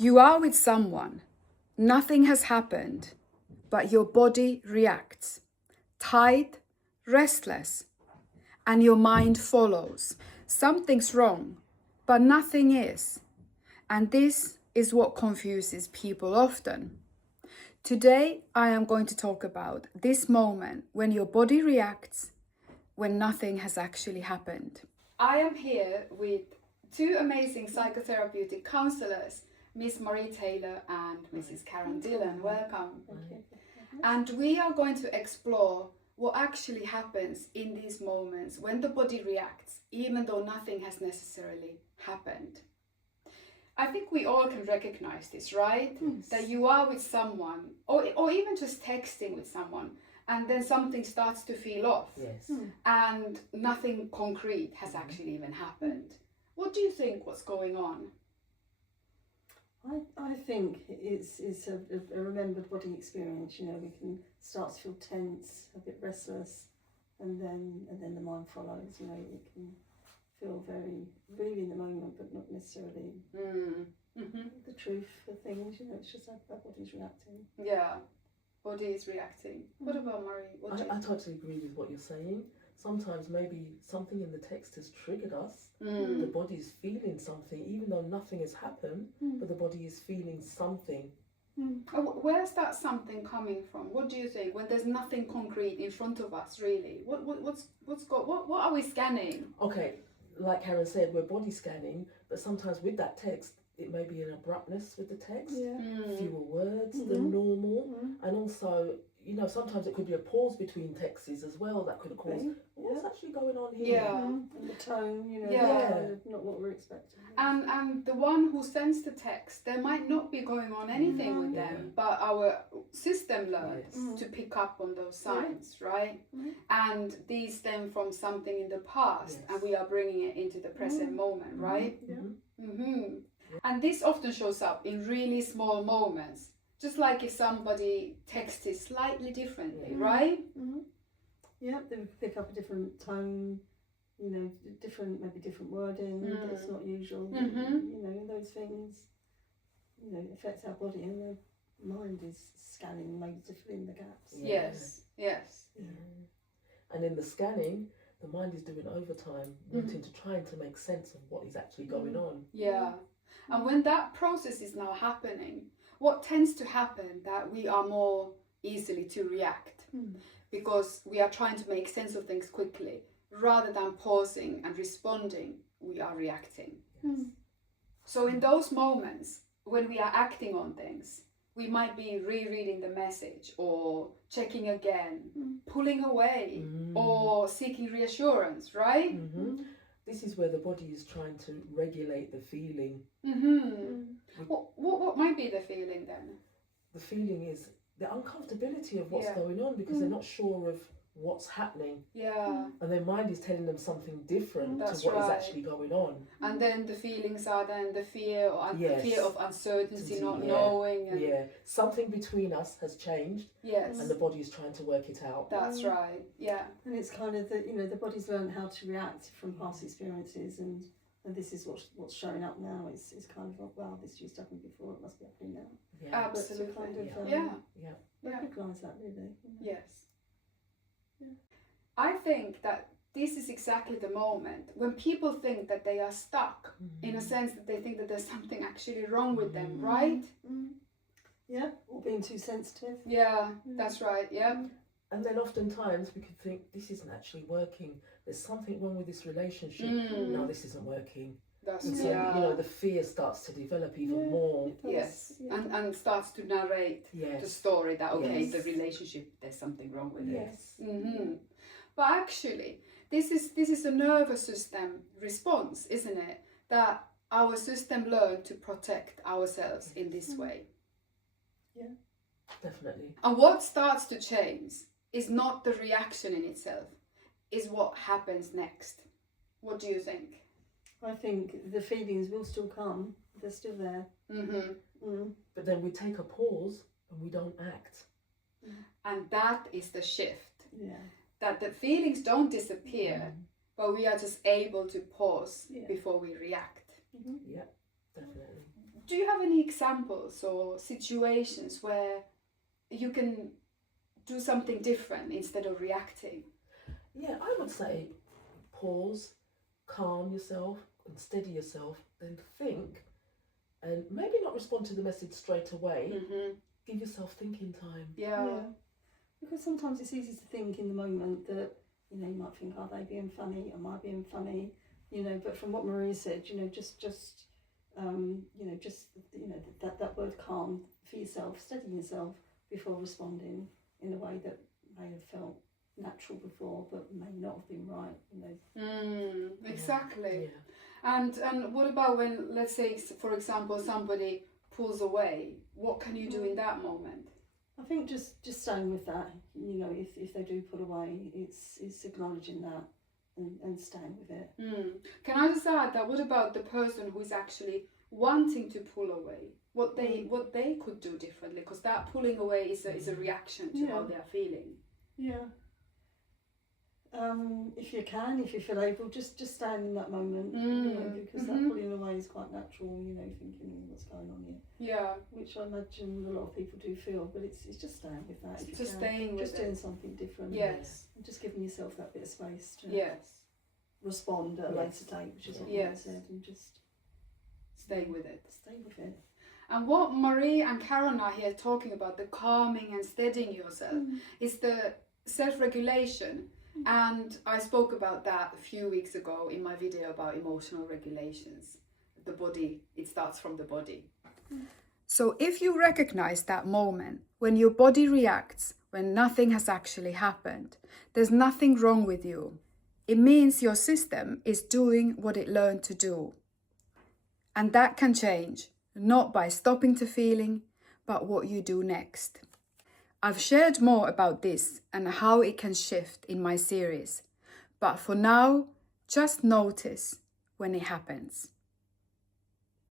You are with someone, nothing has happened, but your body reacts, tight, restless, and your mind follows. Something's wrong, but nothing is. And this is what confuses people often. Today, I am going to talk about this moment when your body reacts, when nothing has actually happened. I am here with two amazing psychotherapeutic counselors, Miss Marie Taylor and Mrs. Karen Dillon. Welcome. Thank you. And we are going to explore what actually happens in these moments when the body reacts, even though nothing has necessarily happened. I think we all can recognize this, right? Yes. That you are with someone, or even just texting with someone, and then something starts to feel off. Yes. And nothing concrete has actually even happened. What do you think what's going on? I think it's a remembered body experience. You know, we can start to feel tense, a bit restless, and then the mind follows. You know, it can feel very really in the moment, but not necessarily the truth for things. You know, it's just how our body's reacting. Yeah, body is reacting. What about Marie? I totally agree with what you're saying. Sometimes maybe something in the text has triggered us. The body is feeling something, even though nothing has happened, but the body is feeling something. Where's that something coming from? What do you think? When there's nothing concrete in front of us, really, what are we scanning? Okay, like Karen said, we're body scanning, but sometimes with that text, it may be an abruptness with the text, fewer words than normal, and also, you know, sometimes it could be a pause between texts as well that could cause what's actually going on here. Yeah. And the tone, you know, not what we're expecting. And the one who sends the text, there might not be going on anything with them, but our system learns to pick up on those signs, right? And these stem from something in the past, and we are bringing it into the present moment, right? And this often shows up in really small moments, just like if somebody texted slightly differently, right? Yeah, they would pick up a different tone, you know, maybe different wording that's not usual. You know, those things, you know, affect our body, and the mind is scanning maybe to fill in the gaps. Yes. And in the scanning, the mind is doing overtime, wanting to try to make sense of what is actually going on. Yeah. And when that process is now happening, what tends to happen that we are more easily to react because we are trying to make sense of things quickly rather than pausing and responding. We are reacting. So in those moments when we are acting on things, we might be rereading the message or checking again, pulling away or seeking reassurance, right? This is where the body is trying to regulate the feeling. What might be the feeling then? The feeling is the uncomfortability of what's going on, because they're not sure of what's happening. And their mind is telling them something different to what is actually going on. And then the feelings are then the fear fear of uncertainty, not knowing. And something between us has changed. And the body is trying to work it out. That's right. And it's kind of the, you know, the body's learned how to react from past experiences, and this is what's showing up now. It's kind of like, wow, this used to happen before, it must be happening now. Absolutely. But to kind of recognise that, really. Yes. I think that this is exactly the moment when people think that they are stuck, in a sense that they think that there's something actually wrong with them, right? Yeah, or being too sensitive. That's right, And then oftentimes we could think, this isn't actually working. There's something wrong with this relationship. No, this isn't working. That's so, you know, the fear starts to develop even more. And starts to narrate the story that, the relationship, there's something wrong with it. But actually, this is a nervous system response, isn't it? That our system learned to protect ourselves in this way. Yeah, definitely. And what starts to change is not the reaction in itself, is what happens next. What do you think? I think the feelings will still come. They're still there. But then we take a pause and we don't act. And that is the shift. That the feelings don't disappear, but we are just able to pause before we react. Yeah, definitely. Do you have any examples or situations where you can do something different instead of reacting? Yeah, I would say pause, calm yourself and steady yourself, then think, and maybe not respond to the message straight away. Give yourself thinking time. Yeah. Because sometimes it's easy to think in the moment that, you know, you might think, are they being funny? Am I being funny? You know, but from what Maria said, you know, that word calm for yourself, steadying yourself before responding in a way that may have felt natural before, but may not have been right, you know. Exactly. Yeah. And what about when, let's say, for example, somebody pulls away? What can you do in that moment? I think just staying with that, you know, if they do pull away, it's acknowledging that and staying with it. Can I just add that what about the person who is actually wanting to pull away? What they could do differently, because that pulling away is a reaction to how they are feeling. Yeah. If you feel able, just stand in that moment, you know, because that pulling away is quite natural, you know, thinking what's going on here. Yeah. Which I imagine a lot of people do feel, but it's just staying with that. It's just staying with it. Just doing something different. Yes. And just giving yourself that bit of space to respond at a later date, which is what you said, and just stay with it. Stay with it. And what Marie and Karen are here talking about, the calming and steadying yourself, is the self-regulation. And I spoke about that a few weeks ago in my video about emotional regulations. The body, it starts from the body. So if you recognize that moment when your body reacts, when nothing has actually happened, there's nothing wrong with you. It means your system is doing what it learned to do. And that can change, not by stopping the feeling, but what you do next. I've shared more about this and how it can shift in my series, but for now, just notice when it happens.